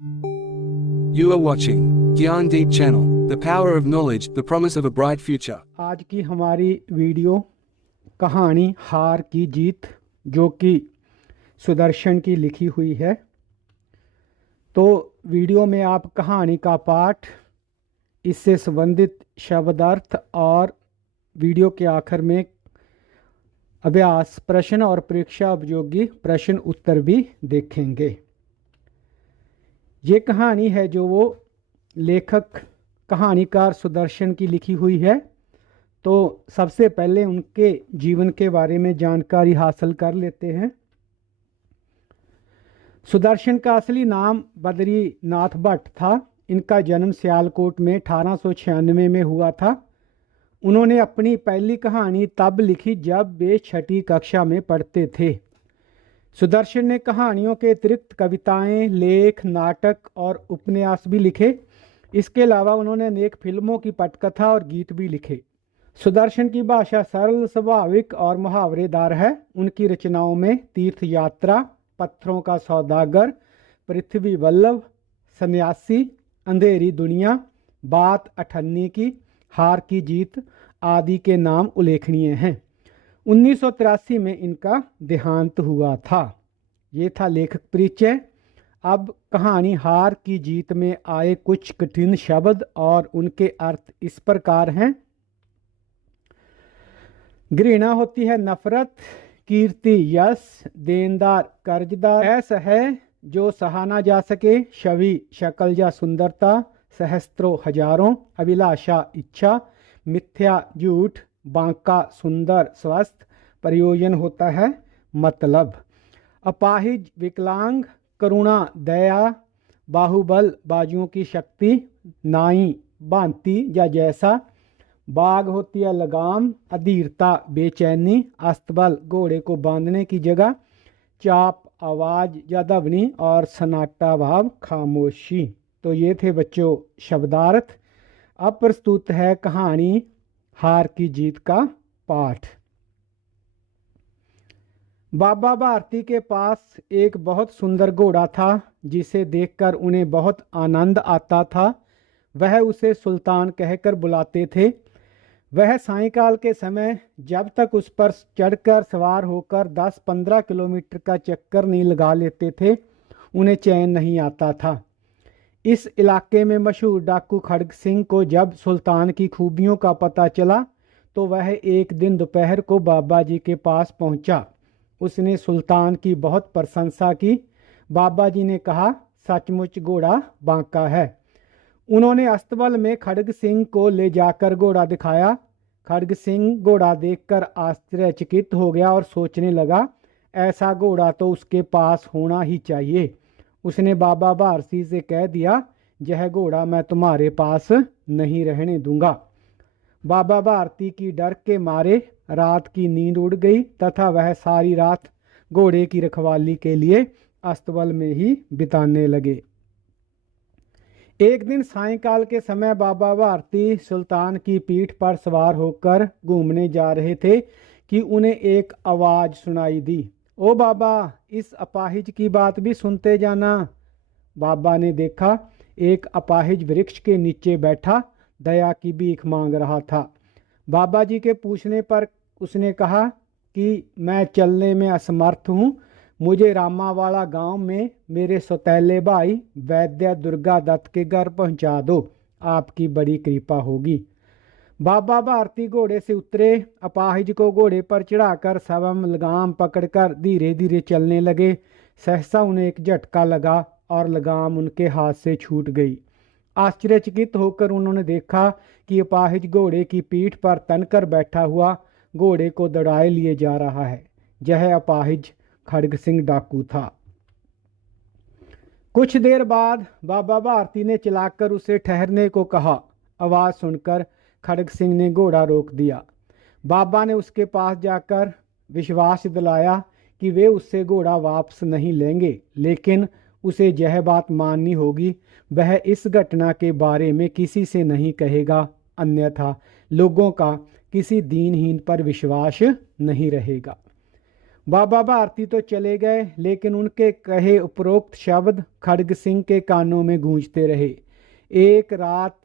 You are watching Gyandeep channel, the power of knowledge, the promise of a bright future. आज की हमारी video कहानी हार की जीत, जो कि सुदर्शन की लिखी हुई है। तो वीडियो में आप कहानी का पाठ, इससे संबंधित शब्दार्थ और वीडियो के आखिर में अभ्यास प्रश्न और परीक्षा उपयोगी प्रश्न उत्तर भी देखेंगे। ये कहानी है जो वो लेखक कहानीकार सुदर्शन की लिखी हुई है। तो सबसे पहले उनके जीवन के बारे में जानकारी हासिल कर लेते हैं। सुदर्शन का असली नाम बद्रीनाथ भट्ट था। इनका जन्म सियालकोट में 1896 में हुआ था। उन्होंने अपनी पहली कहानी तब लिखी जब वे 6ठी कक्षा में पढ़ते थे। सुदर्शन ने कहानियों के अतिरिक्त कविताएं, लेख, नाटक और उपन्यास भी लिखे। इसके अलावा उन्होंने अनेक फिल्मों की पटकथा और गीत भी लिखे। सुदर्शन की भाषा सरल, स्वाभाविक और मुहावरेदार है। उनकी रचनाओं में तीर्थ यात्रा, पत्थरों का सौदागर, पृथ्वी वल्लभ, सन्यासी, अंधेरी दुनिया, बात अठन्नी की, हार की जीत आदि के नाम उल्लेखनीय हैं। 1983 में इनका देहांत हुआ था। ये था लेखक परिचय। अब कहानी हार की जीत में आए कुछ कठिन शब्द और उनके अर्थ इस प्रकार हैं। घृणा होती है नफरत, कीर्ति यश, देनदार कर्जदार, ऐसा है जो सहा ना जा सके, छवि शक्ल या सुंदरता, सहस्त्रों हजारों, अभिलाषा इच्छा, मिथ्या झूठ, बांका सुंदर स्वस्थ, प्रयोजन होता है मतलब, अपाहिज विकलांग, करुणा दया, बाहुबल बाजुओं की शक्ति, नाई भांति या जैसा, बाग होती है लगाम, अधीरता बेचैनी, अस्तबल घोड़े को बांधने की जगह, चाप आवाज या ध्वनि और सन्नाटा भाव खामोशी। तो ये थे बच्चों शब्दार्थ। अब प्रस्तुत है कहानी हार की जीत का पाठ। बाबा भारती के पास एक बहुत सुंदर घोड़ा था जिसे देखकर उन्हें बहुत आनंद आता था। वह उसे सुल्तान कहकर बुलाते थे। वह सायंकाल के समय जब तक उस पर चढ़कर सवार होकर 10-15 किलोमीटर का चक्कर नहीं लगा लेते थे, उन्हें चैन नहीं आता था। इस इलाके में मशहूर डाकू खड़ग सिंह को जब सुल्तान की खूबियों का पता चला तो वह एक दिन दोपहर को बाबा जी के पास पहुंचा। उसने सुल्तान की बहुत प्रशंसा की। बाबा जी ने कहा, सचमुच घोड़ा बांका है। उन्होंने अस्तबल में खड़ग सिंह को ले जाकर घोड़ा दिखाया। खड़ग सिंह घोड़ा देखकर आश्चर्यचकित हो गया और सोचने लगा, ऐसा घोड़ा तो उसके पास होना ही चाहिए। उसने बाबा भारती से कह दिया, यह घोड़ा मैं तुम्हारे पास नहीं रहने दूंगा। बाबा भारती की डर के मारे रात की नींद उड़ गई तथा वह सारी रात घोड़े की रखवाली के लिए अस्तबल में ही बिताने लगे। एक दिन सायंकाल के समय बाबा भारती सुल्तान की पीठ पर सवार होकर घूमने जा रहे थे कि उन्हें एक आवाज़ सुनाई दी, ओ बाबा, इस अपाहिज की बात भी सुनते जाना। बाबा ने देखा एक अपाहिज वृक्ष के नीचे बैठा दया की भीख मांग रहा था। बाबा जी के पूछने पर उसने कहा कि मैं चलने में असमर्थ हूँ, मुझे रामावाड़ा गांव में मेरे सौतेले भाई वैद्य दुर्गा दत्त के घर पहुँचा दो, आपकी बड़ी कृपा होगी। बाबा भारती घोड़े से उतरे। अपाहिज को घोड़े पर चढ़ाकर सबम लगाम पकड़कर धीरे धीरे चलने लगे। सहसा उन्हें एक झटका लगा और लगाम उनके हाथ से छूट गई। आश्चर्यचकित होकर उन्होंने देखा कि अपाहिज घोड़े की पीठ पर तनकर बैठा हुआ घोड़े को दौड़ाए लिए जा रहा है। यह अपाहिज खड़ग सिंह डाकू था। कुछ देर बाद बाबा भारती ने चलाकर उसे ठहरने को कहा। आवाज़ सुनकर खड़ग सिंह ने घोड़ा रोक दिया। बाबा ने उसके पास जाकर विश्वास दिलाया कि वे उससे घोड़ा वापस नहीं लेंगे, लेकिन उसे यह बात माननी होगी वह इस घटना के बारे में किसी से नहीं कहेगा, अन्यथा लोगों का किसी दीनहीन पर विश्वास नहीं रहेगा। बाबा भारती तो चले गए, लेकिन उनके कहे उपरोक्त शब्द खड़ग सिंह के कानों में गूंजते रहे। एक रात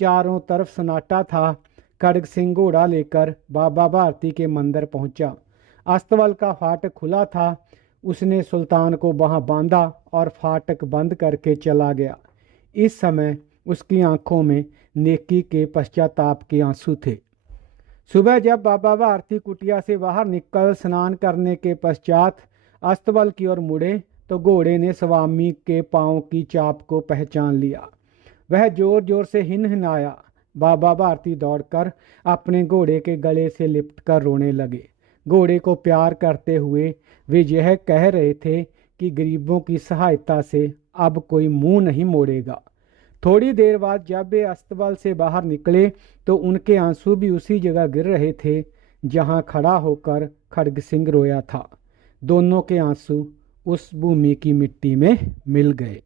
चारों तरफ सन्नाटा था। खड़ग सिंह घोड़ा लेकर बाबा भारती के मंदिर पहुंचा। अस्तबल का फाटक खुला था। उसने सुल्तान को वहां बांधा और फाटक बंद करके चला गया। इस समय उसकी आंखों में नेकी के पश्चाताप के आंसू थे। सुबह जब बाबा भारती कुटिया से बाहर निकल स्नान करने के पश्चात अस्तबल की ओर मुड़े तो घोड़े ने स्वामी के पांव की चाप को पहचान लिया। वह जोर जोर से हिनहिनाया। बाबा भारती दौड़कर अपने घोड़े के गले से लिपटकर रोने लगे। घोड़े को प्यार करते हुए वे यह कह रहे थे कि गरीबों की सहायता से अब कोई मुंह नहीं मोड़ेगा। थोड़ी देर बाद जब वे अस्तबल से बाहर निकले तो उनके आंसू भी उसी जगह गिर रहे थे जहां खड़ा होकर खड़ग सिंह रोया था। दोनों के आंसू उस भूमि की मिट्टी में मिल गए।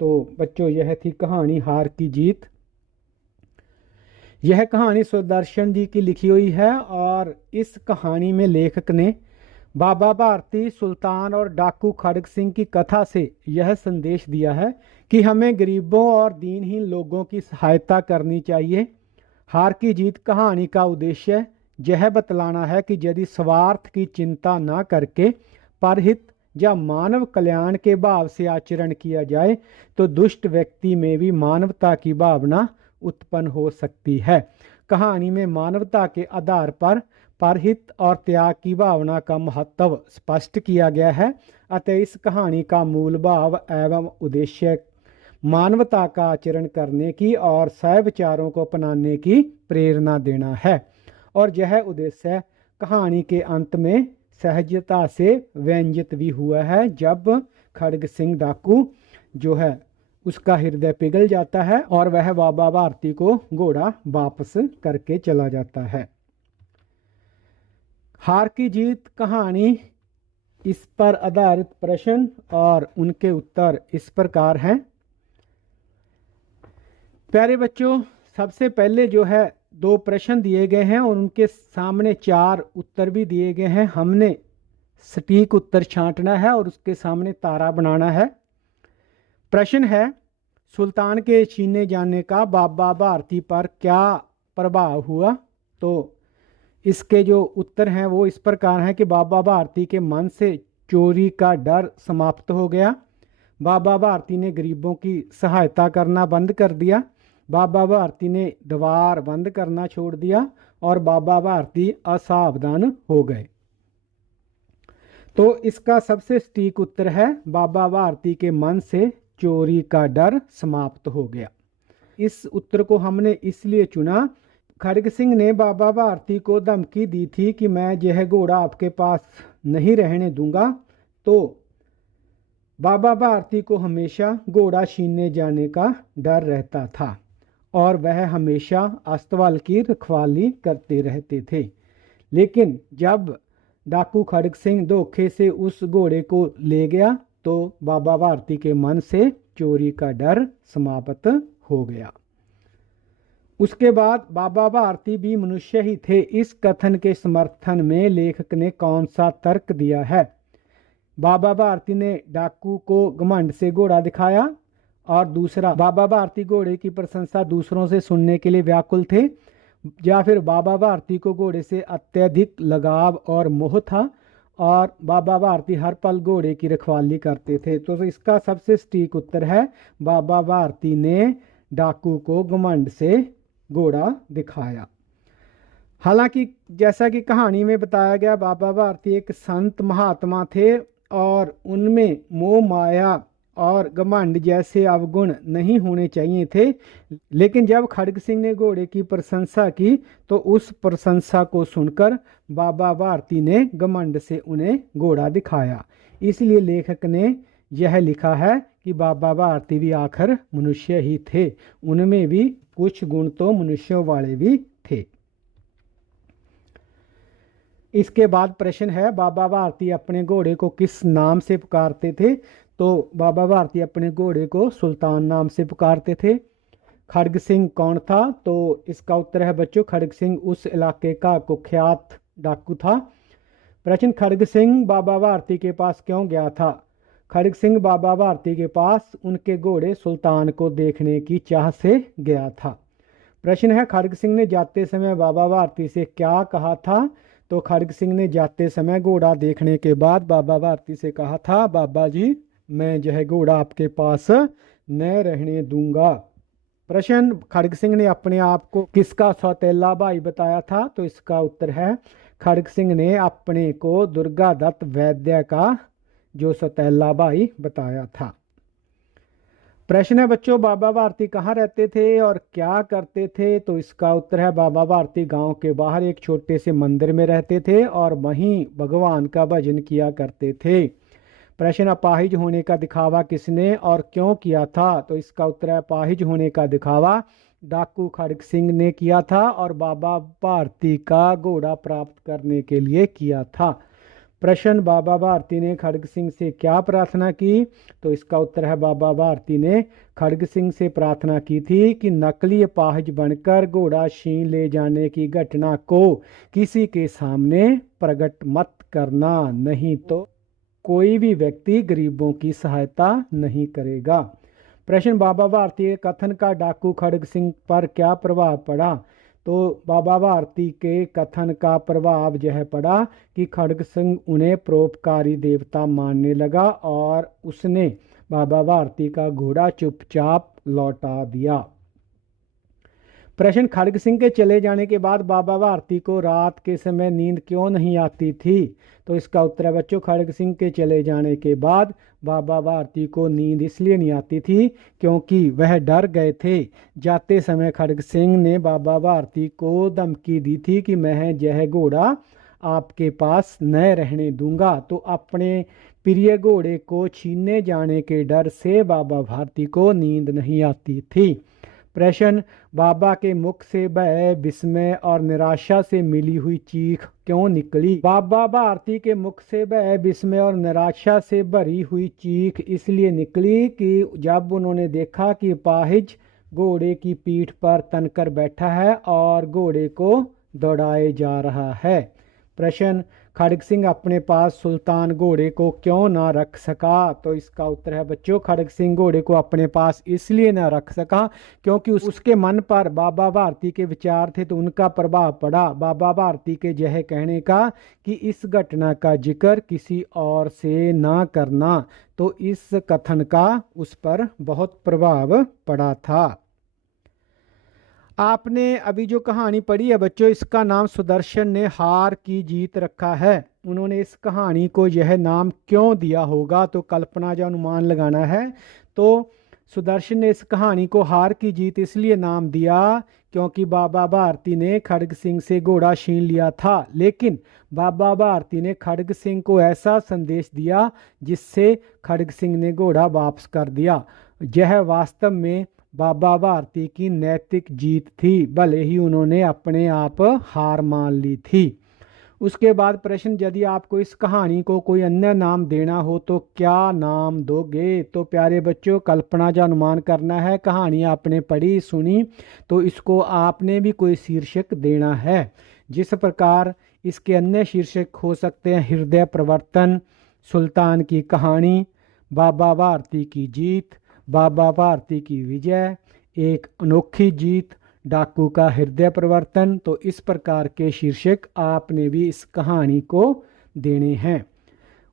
तो बच्चों, यह थी कहानी हार की जीत। यह कहानी सुदर्शन जी की लिखी हुई है और इस कहानी में लेखक ने बाबा भारती, सुल्तान और डाकू खड़ग सिंह की कथा से यह संदेश दिया है कि हमें गरीबों और दीनहीन लोगों की सहायता करनी चाहिए। हार की जीत कहानी का उद्देश्य यह बतलाना है कि यदि स्वार्थ की चिंता न करके परहित या मानव कल्याण के भाव से आचरण किया जाए तो दुष्ट व्यक्ति में भी मानवता की भावना उत्पन्न हो सकती है। कहानी में मानवता के आधार पर परहित और त्याग की भावना का महत्व स्पष्ट किया गया है। अतः इस कहानी का मूल भाव एवं उद्देश्य मानवता का आचरण करने की और सह विचारों को अपनाने की प्रेरणा देना है। और यह उद्देश्य कहानी के अंत में सहजता से व्यंजित भी हुआ है जब खड़ग सिंह डाकू जो है उसका हृदय पिघल जाता है और वह बाबा भारती को घोड़ा वापस करके चला जाता है। हार की जीत कहानी इस पर आधारित प्रश्न और उनके उत्तर इस प्रकार हैं। प्यारे बच्चों, सबसे पहले जो है 2 प्रश्न दिए गए हैं और उनके सामने 4 उत्तर भी दिए गए हैं। हमने सटीक उत्तर छांटना है और उसके सामने तारा बनाना है। प्रश्न है, सुल्तान के छीने जाने का बाबा भारती पर क्या प्रभाव हुआ? तो इसके जो उत्तर हैं वो इस प्रकार हैं कि बाबा भारती के मन से चोरी का डर समाप्त हो गया। बाबा भारती ने गरीबों की सहायता करना बंद कर दिया। बाबा भारती ने द्वार बंद करना छोड़ दिया और बाबा भारती असावधान हो गए। तो इसका सबसे सटीक उत्तर है बाबा भारती के मन से चोरी का डर समाप्त हो गया। इस उत्तर को हमने इसलिए चुना, खड़ग सिंह ने बाबा भारती को धमकी दी थी कि मैं यह घोड़ा आपके पास नहीं रहने दूंगा। तो बाबा भारती को हमेशा घोड़ा छीनने जाने का डर रहता था और वह हमेशा अस्तबल की रखवाली करते रहते थे। लेकिन जब डाकू खड़ग सिंह धोखे से उस घोड़े को ले गया तो बाबा भारती के मन से चोरी का डर समाप्त हो गया। उसके बाद बाबा भारती भी मनुष्य ही थे। इस कथन के समर्थन में लेखक ने कौन सा तर्क दिया है? बाबा भारती ने डाकू को घमंड से घोड़ा दिखाया और दूसरा, बाबा भारती घोड़े की प्रशंसा दूसरों से सुनने के लिए व्याकुल थे, या फिर बाबा भारती को घोड़े से अत्यधिक लगाव और मोह था और बाबा भारती हर पल घोड़े की रखवाली करते थे। तो इसका सबसे सटीक उत्तर है बाबा भारती ने डाकू को घमंड से घोड़ा दिखाया। हालांकि जैसा कि कहानी में बताया गया बाबा भारती एक संत महात्मा थे और उनमें मोह माया और घमंड जैसे अवगुण नहीं होने चाहिए थे। लेकिन जब खड़ग सिंह ने घोड़े की प्रशंसा की तो उस प्रशंसा को सुनकर बाबा भारती ने घमंड से उन्हें घोड़ा दिखाया। इसलिए लेखक ने यह लिखा है कि बाबा भारती भी आखिर मनुष्य ही थे, उनमें भी कुछ गुण तो मनुष्यों वाले भी थे। इसके बाद प्रश्न है, बाबा भारती अपने घोड़े को किस नाम से पुकारते थे? तो बाबा भारती अपने घोड़े को सुल्तान नाम से पुकारते थे। खड़ग सिंह कौन था? तो इसका उत्तर है बच्चों, खड़ग सिंह उस इलाके का कुख्यात डाकू था। प्रश्न, खड़ग सिंह बाबा भारती के पास क्यों गया था? खड़ग सिंह बाबा भारती के पास उनके घोड़े सुल्तान को देखने की चाह से गया था। प्रश्न है, खड़ग सिंह ने जाते समय बाबा भारती से क्या कहा था? तो खड़ग सिंह ने जाते समय घोड़ा देखने के बाद बाबा भारती से कहा था, बाबा जी मैं जो है घोड़ा आपके पास न रहने दूंगा। प्रश्न, खड़ग सिंह ने अपने आप को किसका सौतेला भाई बताया था? तो इसका उत्तर है, खड़ग सिंह ने अपने को दुर्गादत्त वैद्य का जो सौतेला भाई बताया था। प्रश्न है बच्चों, बाबा भारती कहाँ रहते थे और क्या करते थे? तो इसका उत्तर है, बाबा भारती गांव के बाहर एक छोटे से मंदिर में रहते थे और वहीं भगवान का भजन किया करते थे। प्रश्न, अपाहिज होने का दिखावा किसने और क्यों किया था? तो इसका उत्तर है, अपाहिज होने का दिखावा डाकू खड़ग सिंह ने किया था और बाबा भारती का घोड़ा प्राप्त करने के लिए किया था। प्रश्न, बाबा भारती ने खड़ग सिंह से क्या प्रार्थना की? तो इसका उत्तर है, बाबा भारती ने खड़ग सिंह से प्रार्थना की थी कि नकली अपाहिज बनकर घोड़ा छीन ले जाने की घटना को किसी के सामने प्रकट मत करना, नहीं तो कोई भी व्यक्ति गरीबों की सहायता नहीं करेगा। प्रश्न, बाबा भारती के कथन का डाकू खड़ग सिंह पर क्या प्रभाव पड़ा? तो बाबा भारती के कथन का प्रभाव यह पड़ा कि खड़ग सिंह उन्हें परोपकारी देवता मानने लगा और उसने बाबा भारती का घोड़ा चुपचाप लौटा दिया। प्रश्न, खड़ग सिंह के चले जाने के बाद बाबा भारती को रात के समय नींद क्यों नहीं आती थी? तो इसका उत्तर है बच्चों, खड़ग सिंह के चले जाने के बाद बाबा भारती को नींद इसलिए नहीं आती थी क्योंकि वह डर गए थे। जाते समय खड़ग सिंह ने बाबा भारती को धमकी दी थी कि मैं यह घोड़ा आपके पास न रहने दूंगा। तो अपने प्रिय घोड़े को छीनने जाने के डर से बाबा भारती को नींद नहीं आती थी। प्रश्न, बाबा के मुख से भय, विस्मय और निराशा से मिली हुई चीख क्यों निकली? बाबा भारती के मुख से भय, विस्मय और निराशा से भरी हुई चीख इसलिए निकली कि जब उन्होंने देखा कि अपाहिज घोड़े की पीठ पर तनकर बैठा है और घोड़े को दौड़ाए जा रहा है। प्रश्न, खड़ग सिंह अपने पास सुल्तान घोड़े को क्यों ना रख सका? तो इसका उत्तर है बच्चों, खड़ग सिंह घोड़े को अपने पास इसलिए ना रख सका क्योंकि उसके मन पर बाबा भारती के विचार थे तो उनका प्रभाव पड़ा बाबा भारती के यह कहने का कि इस घटना का जिक्र किसी और से ना करना। तो इस कथन का उस पर बहुत प्रभाव पड़ा था। आपने अभी जो कहानी पढ़ी है बच्चों, इसका नाम सुदर्शन ने हार की जीत रखा है। उन्होंने इस कहानी को यह नाम क्यों दिया होगा? तो कल्पना जो अनुमान लगाना है। तो सुदर्शन ने इस कहानी को हार की जीत इसलिए नाम दिया क्योंकि बाबा भारती ने खड़ग सिंह से घोड़ा छीन लिया था, लेकिन बाबा भारती ने खड़ग सिंह को ऐसा संदेश दिया जिससे खड़ग सिंह ने घोड़ा वापस कर दिया। यह वास्तव में बाबा भारती की नैतिक जीत थी, भले ही उन्होंने अपने आप हार मान ली थी। उसके बाद प्रश्न, यदि आपको इस कहानी को कोई अन्य नाम देना हो तो क्या नाम दोगे? तो प्यारे बच्चों, कल्पना जो अनुमान करना है। कहानी आपने पढ़ी सुनी तो इसको आपने भी कोई शीर्षक देना है। जिस प्रकार इसके अन्य शीर्षक हो सकते हैं हृदय प्रवर्तन, सुल्तान की कहानी, बाबा भारती की जीत, बाबा भारती की विजय, एक अनोखी जीत, डाकू का हृदय परिवर्तन। तो इस प्रकार के शीर्षक आपने भी इस कहानी को देने हैं।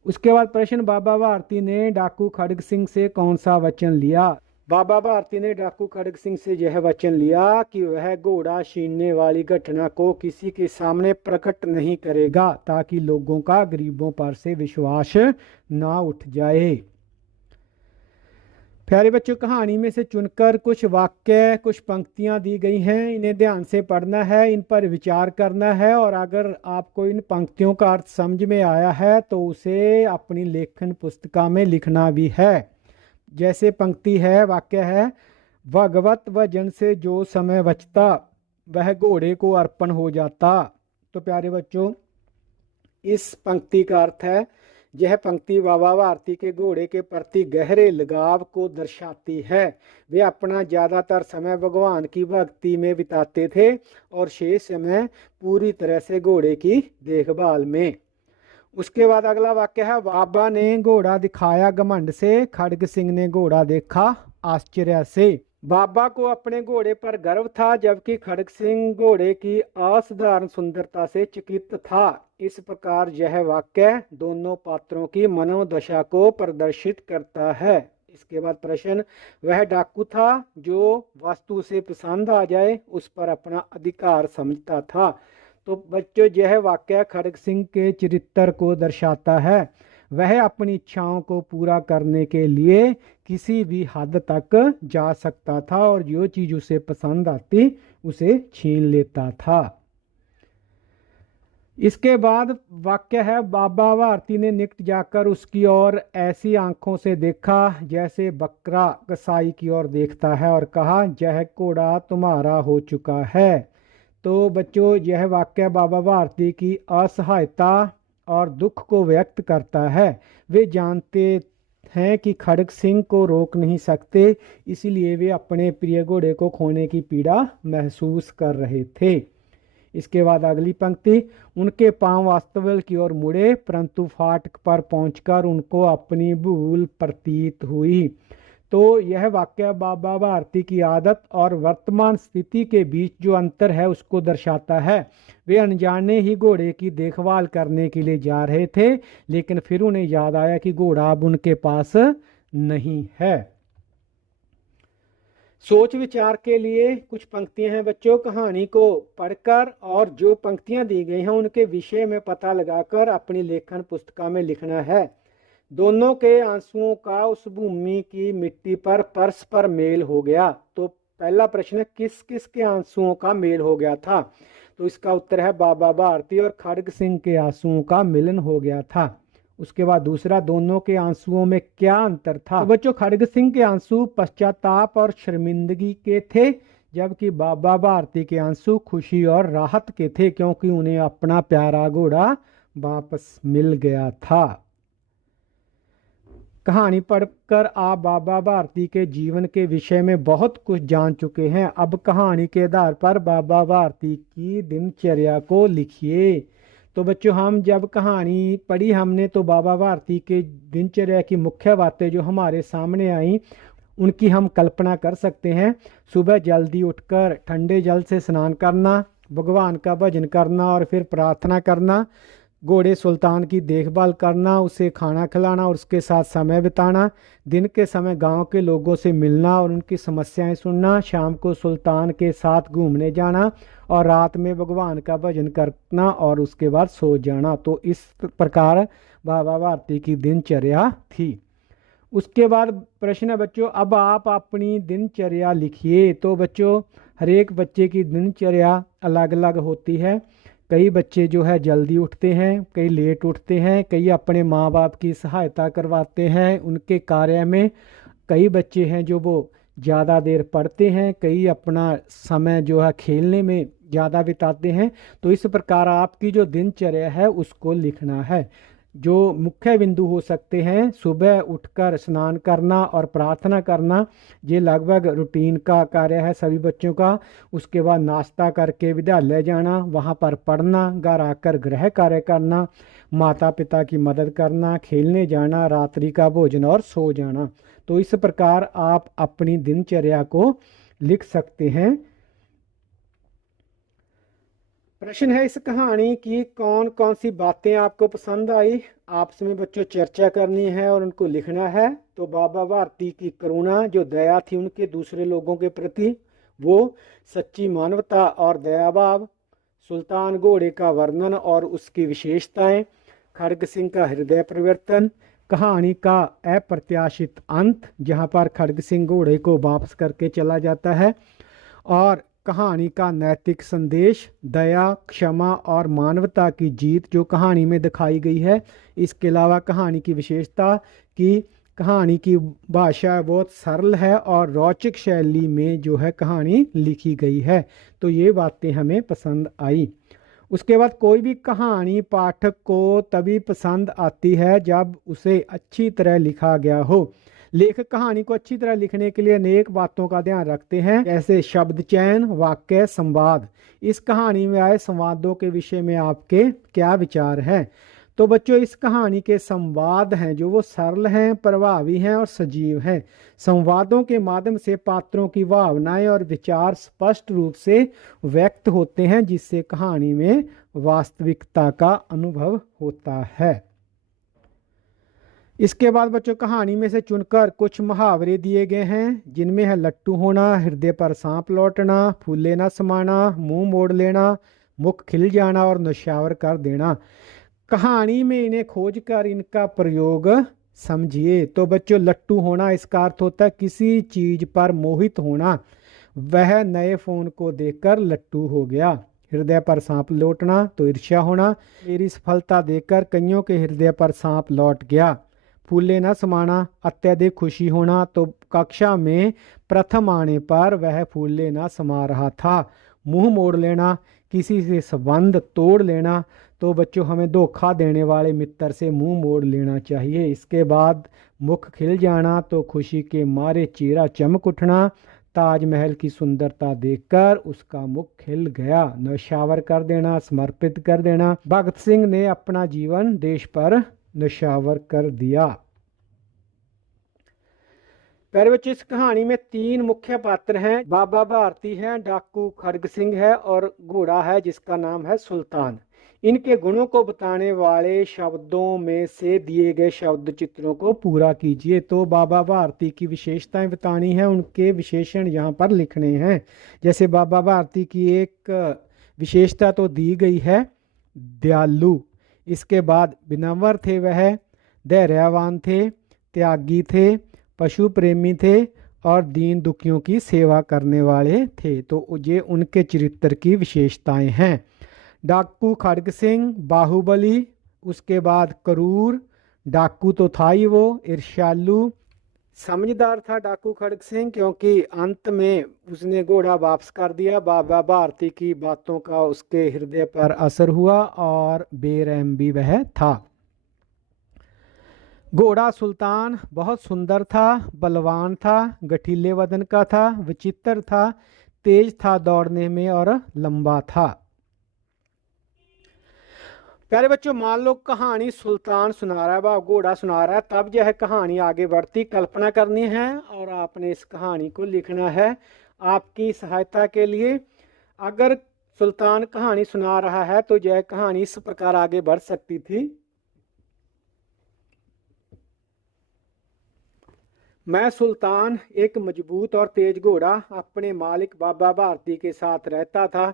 उसके बाद प्रश्न, बाबा भारती ने डाकू खड़ग सिंह से कौन सा वचन लिया? बाबा भारती ने डाकू खड़ग सिंह से यह वचन लिया कि वह घोड़ा छीनने वाली घटना को किसी के सामने प्रकट नहीं करेगा ताकि लोगों का गरीबों पर से विश्वास ना उठ जाए। प्यारे बच्चों, कहानी में से चुनकर कुछ वाक्य, कुछ पंक्तियां दी गई हैं, इन्हें ध्यान से पढ़ना है, इन पर विचार करना है और अगर आपको इन पंक्तियों का अर्थ समझ में आया है तो उसे अपनी लेखन पुस्तिका में लिखना भी है। जैसे पंक्ति है, वाक्य है, भगवत व जन से जो समय बचता वह घोड़े को अर्पण हो जाता। तो प्यारे बच्चों, इस पंक्ति का अर्थ है, यह पंक्ति बाबा भारती के घोड़े के प्रति गहरे लगाव को दर्शाती है। वे अपना ज़्यादातर समय भगवान की भक्ति में बिताते थे और शेष समय पूरी तरह से घोड़े की देखभाल में। उसके बाद अगला वाक्य है, बाबा ने घोड़ा दिखाया घमंड से, खड़ग सिंह ने घोड़ा देखा आश्चर्य से। बाबा को अपने घोड़े पर गर्व था, जबकि खड़ग सिंह घोड़े की असाधारण सुंदरता से चकित था। इस प्रकार यह वाक्य दोनों पात्रों की मनोदशा को प्रदर्शित करता है। इसके बाद प्रश्न, वह डाकू था जो वस्तु उसे पसंद आ जाए उस पर अपना अधिकार समझता था। तो बच्चों, यह वाक्य खड़ग सिंह के चरित्र को दर्शाता है। वह अपनी इच्छाओं को पूरा करने के लिए किसी भी हद तक जा सकता था और जो चीज़ उसे पसंद आती उसे छीन लेता था। इसके बाद वाक्य है, बाबा भारती ने निकट जाकर उसकी ओर ऐसी आंखों से देखा जैसे बकरा कसाई की ओर देखता है और कहा, यह घोड़ा तुम्हारा हो चुका है। तो बच्चों, यह वाक्य बाबा भारती की असहायता और दुख को व्यक्त करता है। वे जानते हैं कि खड़ग सिंह को रोक नहीं सकते, इसलिए वे अपने प्रिय घोड़े को खोने की पीड़ा महसूस कर रहे थे। इसके बाद अगली पंक्ति, उनके पांव वास्तव्य की ओर मुड़े, परंतु फाटक पर पहुंचकर उनको अपनी भूल प्रतीत हुई। तो यह वाक्य बाबा भारती की आदत और वर्तमान स्थिति के बीच जो अंतर है उसको दर्शाता है। वे अनजाने ही घोड़े की देखभाल करने के लिए जा रहे थे, लेकिन फिर उन्हें याद आया कि घोड़ा अब उनके पास नहीं है। सोच विचार के लिए कुछ पंक्तियां हैं बच्चों। कहानी को पढ़कर और जो पंक्तियां दी गई हैं उनके विषय में पता लगाकर अपनी लेखन पुस्तिका में लिखना है। दोनों के आंसुओं का उस भूमि की मिट्टी पर परस्पर मेल हो गया। तो पहला प्रश्न, किस किस के आंसुओं का मेल हो गया था? तो इसका उत्तर है बाबा भारती और खड़ग सिंह के आंसुओं का मिलन हो गया था। उसके बाद दूसरा, दोनों के आंसुओं में क्या अंतर था? तो बच्चों, खड़ग सिंह के आंसू पश्चाताप और शर्मिंदगी के थे, जबकि बाबा भारती के आंसू खुशी और राहत के थे, क्योंकि उन्हें अपना प्यारा घोड़ा वापस मिल गया था। कहानी पढ़कर आप बाबा भारती के जीवन के विषय में बहुत कुछ जान चुके हैं। अब कहानी के आधार पर बाबा भारती की दिनचर्या को लिखिए। तो बच्चों, हम जब कहानी पढ़ी हमने तो बाबा भारती के दिनचर्या की मुख्य बातें जो हमारे सामने आई उनकी हम कल्पना कर सकते हैं। सुबह जल्दी उठकर ठंडे जल से स्नान करना, भगवान का भजन करना और फिर प्रार्थना करना, घोड़े सुल्तान की देखभाल करना, उसे खाना खिलाना और उसके साथ समय बिताना, दिन के समय गांव के लोगों से मिलना और उनकी समस्याएं सुनना, शाम को सुल्तान के साथ घूमने जाना और रात में भगवान का भजन करना और उसके बाद सो जाना। तो इस प्रकार बाबा भारती की दिनचर्या थी। उसके बाद प्रश्न है बच्चों, अब आप अपनी दिनचर्या लिखिए। तो बच्चों, हर एक बच्चे की दिनचर्या अलग अलग होती है। कई बच्चे जो है जल्दी उठते हैं, कई लेट उठते हैं, कई अपने माँ बाप की सहायता करवाते हैं उनके कार्य में, कई बच्चे हैं जो वो ज़्यादा देर पढ़ते हैं, कई अपना समय जो है खेलने में ज़्यादा बिताते हैं। तो इस प्रकार आपकी जो दिनचर्या है उसको लिखना है। जो मुख्य बिंदु हो सकते हैं, सुबह उठकर स्नान करना और प्रार्थना करना, ये लगभग रूटीन का कार्य है सभी बच्चों का। उसके बाद नाश्ता करके विद्यालय जाना, वहाँ पर पढ़ना, घर आकर गृह कार्य करना, माता पिता की मदद करना, खेलने जाना, रात्रि का भोजन और सो जाना। तो इस प्रकार आप अपनी दिनचर्या को लिख सकते हैं। प्रश्न है, इस कहानी की कौन कौन सी बातें आपको पसंद आई? आपस में बच्चों चर्चा करनी है और उनको लिखना है। तो बाबा भारती की करुणा, जो दया थी उनके दूसरे लोगों के प्रति, वो सच्ची मानवता और दयाभाव, सुल्तान घोड़े का वर्णन और उसकी विशेषताएं, खड़ग सिंह का हृदय परिवर्तन, कहानी का अप्रत्याशित अंत जहां पर खड़ग सिंह घोड़े को वापस करके चला जाता है, और कहानी का नैतिक संदेश, दया, क्षमा और मानवता की जीत जो कहानी में दिखाई गई है। इसके अलावा कहानी की विशेषता कि कहानी की भाषा बहुत सरल है और रोचक शैली में जो है कहानी लिखी गई है। तो ये बातें हमें पसंद आई। उसके बाद कोई भी कहानी पाठक को तभी पसंद आती है जब उसे अच्छी तरह लिखा गया हो। लेखक कहानी को अच्छी तरह लिखने के लिए अनेक बातों का ध्यान रखते हैं, जैसे शब्द चयन, वाक्य, संवाद। इस कहानी में आए संवादों के विषय में आपके क्या विचार हैं? तो बच्चों इस कहानी के संवाद हैं जो वो सरल हैं, प्रभावी हैं और सजीव हैं। संवादों के माध्यम से पात्रों की भावनाएं और विचार स्पष्ट रूप से व्यक्त होते हैं, जिससे कहानी में वास्तविकता का अनुभव होता है। इसके बाद बच्चों कहानी में से चुनकर कुछ मुहावरे दिए गए हैं, जिनमें है लट्टू होना, हृदय पर सांप लौटना, फूले ना समाना, मुंह मोड़ लेना, मुख खिल जाना और नौशावर कर देना। कहानी में इन्हें खोजकर इनका प्रयोग समझिए। तो बच्चों लट्टू होना इसका अर्थ होता है किसी चीज पर मोहित होना। वह नए फोन को देखकर लट्टू हो गया। हृदय पर सांप लौटना तो ईर्ष्या होना, मेरी सफलता देखकर कईयों के हृदय पर सांप लौट गया। फूले न समाना अत्यधिक खुशी होना, तो कक्षा में प्रथम आने पर वह फूले न समा रहा था। मुंह मोड़ लेना किसी से संबंध तोड़ लेना, तो बच्चों हमें धोखा देने वाले मित्र से मुंह मोड़ लेना चाहिए। इसके बाद मुख खिल जाना तो खुशी के मारे चेहरा चमक उठना, ताजमहल की सुंदरता देखकर उसका मुख खिल गया। नौशावर कर देना समर्पित कर देना, भगत सिंह ने अपना जीवन देश पर नौशावर कर दिया। प्यारे बच्चों इस कहानी में 3 मुख्य पात्र हैं। बाबा भारती हैं, डाकू खड़ग सिंह है और घोड़ा है जिसका नाम है सुल्तान। इनके गुणों को बताने वाले शब्दों में से दिए गए शब्द चित्रों को पूरा कीजिए। तो बाबा भारती की विशेषताएं बतानी है, उनके विशेषण यहाँ पर लिखने हैं। जैसे बाबा भारती की एक विशेषता तो दी गई है दयालु। इसके बाद विनम्र थे, वह धैर्यवान थे, त्यागी थे, पशु प्रेमी थे और दीन दुखियों की सेवा करने वाले थे। तो ये उनके चरित्र की विशेषताएं हैं। डाकू खड़ग सिंह बाहुबली, उसके बाद क्रूर, डाकू तो था ही वो, ईर्ष्यालु। समझदार था डाकू खड़ग सिंह क्योंकि अंत में उसने घोड़ा वापस कर दिया। बाबा भारती की बातों का उसके हृदय पर असर हुआ और बेरहम भी वह था। घोड़ा सुल्तान बहुत सुंदर था, बलवान था, गठीले वजन का था, विचित्र था, तेज था दौड़ने में और लंबा था। प्यारे बच्चों मान लो कहानी सुल्तान सुना रहा है व घोड़ा सुना रहा है, तब यह कहानी आगे बढ़ती। कल्पना करनी है और आपने इस कहानी को लिखना है। आपकी सहायता के लिए अगर सुल्तान कहानी सुना रहा है तो यह कहानी इस प्रकार आगे बढ़ सकती थी। मैं सुल्तान एक मजबूत और तेज घोड़ा अपने मालिक बाबा भारती के साथ रहता था।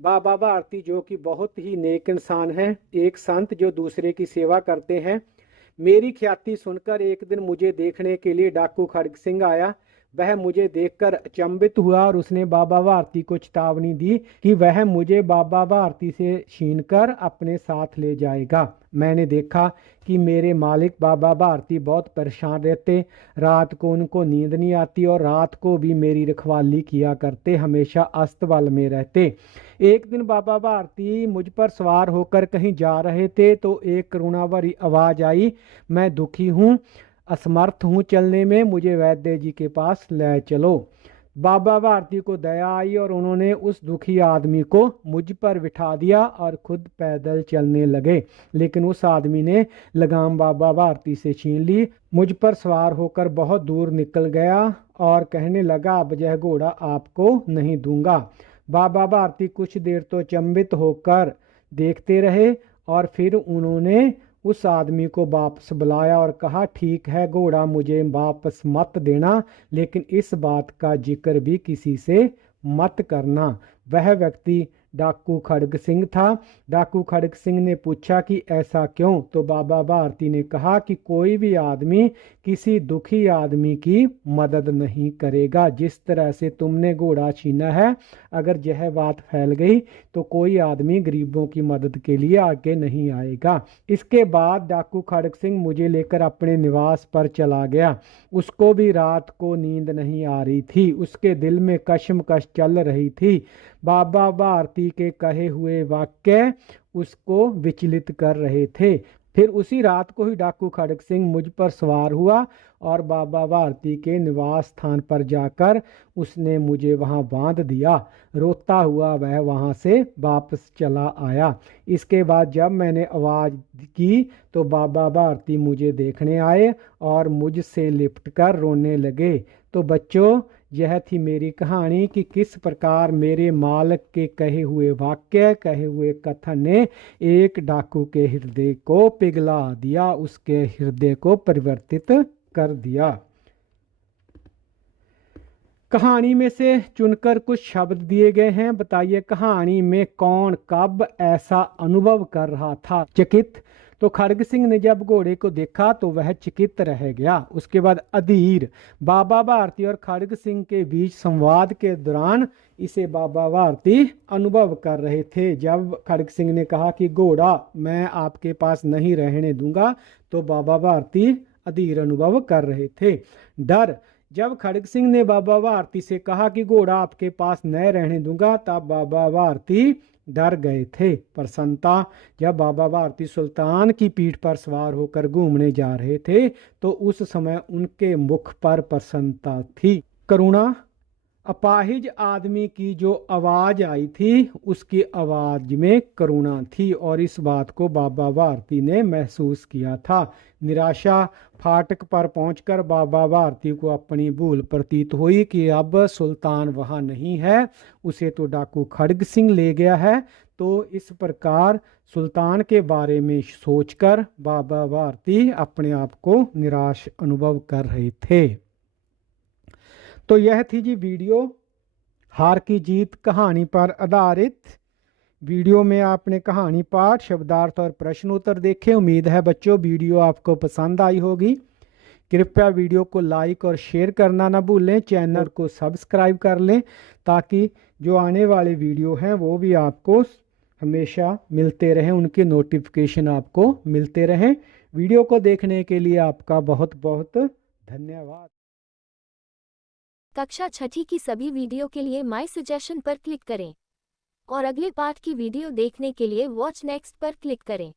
बाबा भारती जो कि बहुत ही नेक इंसान हैं, एक संत जो दूसरे की सेवा करते हैं। मेरी ख्याति सुनकर एक दिन मुझे देखने के लिए डाकू खड़ग सिंह आया। वह मुझे देखकर अचंभित हुआ और उसने बाबा भारती को चेतावनी दी कि वह मुझे बाबा भारती से छीनकर अपने साथ ले जाएगा। मैंने देखा कि मेरे मालिक बाबा भारती बहुत परेशान रहते, रात को उनको नींद नहीं आती और रात को भी मेरी रखवाली किया करते, हमेशा अस्तबल में रहते। एक दिन बाबा भारती मुझ पर सवार होकर कहीं जा रहे थे तो एक करुणा भरी आवाज़ आई, मैं दुखी हूँ, असमर्थ हूँ चलने में, मुझे वैद्य जी के पास ले चलो। बाबा भारती को दया आई और उन्होंने उस दुखी आदमी को मुझ पर बिठा दिया और खुद पैदल चलने लगे। लेकिन उस आदमी ने लगाम बाबा भारती से छीन ली, मुझ पर सवार होकर बहुत दूर निकल गया और कहने लगा अब यह घोड़ा आपको नहीं दूंगा। बाबा भारती कुछ देर तो अचंभित होकर देखते रहे और फिर उन्होंने उस आदमी को वापस बुलाया और कहा ठीक है घोड़ा मुझे वापस मत देना, लेकिन इस बात का जिक्र भी किसी से मत करना। वह व्यक्ति डाकू खड़ग सिंह था। डाकू खड़ग सिंह ने पूछा कि ऐसा क्यों? तो बाबा भारती ने कहा कि कोई भी आदमी किसी दुखी आदमी की मदद नहीं करेगा। जिस तरह से तुमने घोड़ा छीना है, अगर यह बात फैल गई तो कोई आदमी गरीबों की मदद के लिए आगे नहीं आएगा। इसके बाद डाकू खड़ग सिंह मुझे लेकर अपने निवास पर चला गया। उसको भी रात को नींद नहीं आ रही थी, उसके दिल में कशमकश चल रही थी। बाबा भारती के कहे हुए वाक्य उसको विचलित कर रहे थे। फिर उसी रात को ही डाकू खड़ग सिंह मुझ पर सवार हुआ और बाबा भारती के निवास स्थान पर जाकर उसने मुझे वहां बांध दिया। रोता हुआ वह वहां से वापस चला आया। इसके बाद जब मैंने आवाज़ की तो बाबा भारती मुझे देखने आए और मुझसे लिपट कर रोने लगे। तो बच्चों, यह थी मेरी कहानी कि किस प्रकार मेरे मालिक के कहे हुए वाक्य, कहे हुए कथन ने एक डाकू के हृदय को पिघला दिया, उसके हृदय को परिवर्तित कर दिया। कहानी में से चुनकर कुछ शब्द दिए गए हैं। बताइए कहानी में कौन कब ऐसा अनुभव कर रहा था? चकित। तो खड़ग सिंह ने जब घोड़े को देखा तो वह चकित रह गया। उसके बाद अधीर। बाबा भारती और खड़ग सिंह के बीच संवाद के दौरान इसे बाबा भारती अनुभव कर रहे थे। जब खड़ग सिंह ने कहा कि घोड़ा मैं आपके पास नहीं रहने दूंगा, तो बाबा भारती अधीर अनुभव कर रहे थे। डर। जब खड़ग सिंह ने बाबा भारती से कहा कि घोड़ा आपके पास न रहने दूंगा, तब बाबा भारती डर गए थे। प्रसन्नता। जब बाबा भारती सुल्तान की पीठ पर सवार होकर घूमने जा रहे थे तो उस समय उनके मुख पर प्रसन्नता थी। करुणा। अपाहिज आदमी की जो आवाज़ आई थी उसकी आवाज़ में करुणा थी और इस बात को बाबा भारती ने महसूस किया था। निराशा। फाटक पर पहुंचकर बाबा भारती को अपनी भूल प्रतीत हुई कि अब सुल्तान वहां नहीं है, उसे तो डाकू खड़ग सिंह ले गया है। तो इस प्रकार सुल्तान के बारे में सोचकर बाबा भारती अपने आप को निराश अनुभव कर रहे थे। तो यह थी जी वीडियो हार की जीत कहानी पर आधारित। वीडियो में आपने कहानी पाठ, शब्दार्थ और प्रश्न उत्तर देखे। उम्मीद है बच्चों वीडियो आपको पसंद आई होगी। कृपया वीडियो को लाइक और शेयर करना ना भूलें। चैनल को सब्सक्राइब कर लें ताकि जो आने वाले वीडियो हैं वो भी आपको हमेशा मिलते रहें, उनके नोटिफिकेशन आपको मिलते रहें। वीडियो को देखने के लिए आपका बहुत बहुत धन्यवाद। कक्षा छठी की सभी वीडियो के लिए माय सजेशन पर क्लिक करें और अगले पाठ की वीडियो देखने के लिए वॉच नेक्स्ट पर क्लिक करें।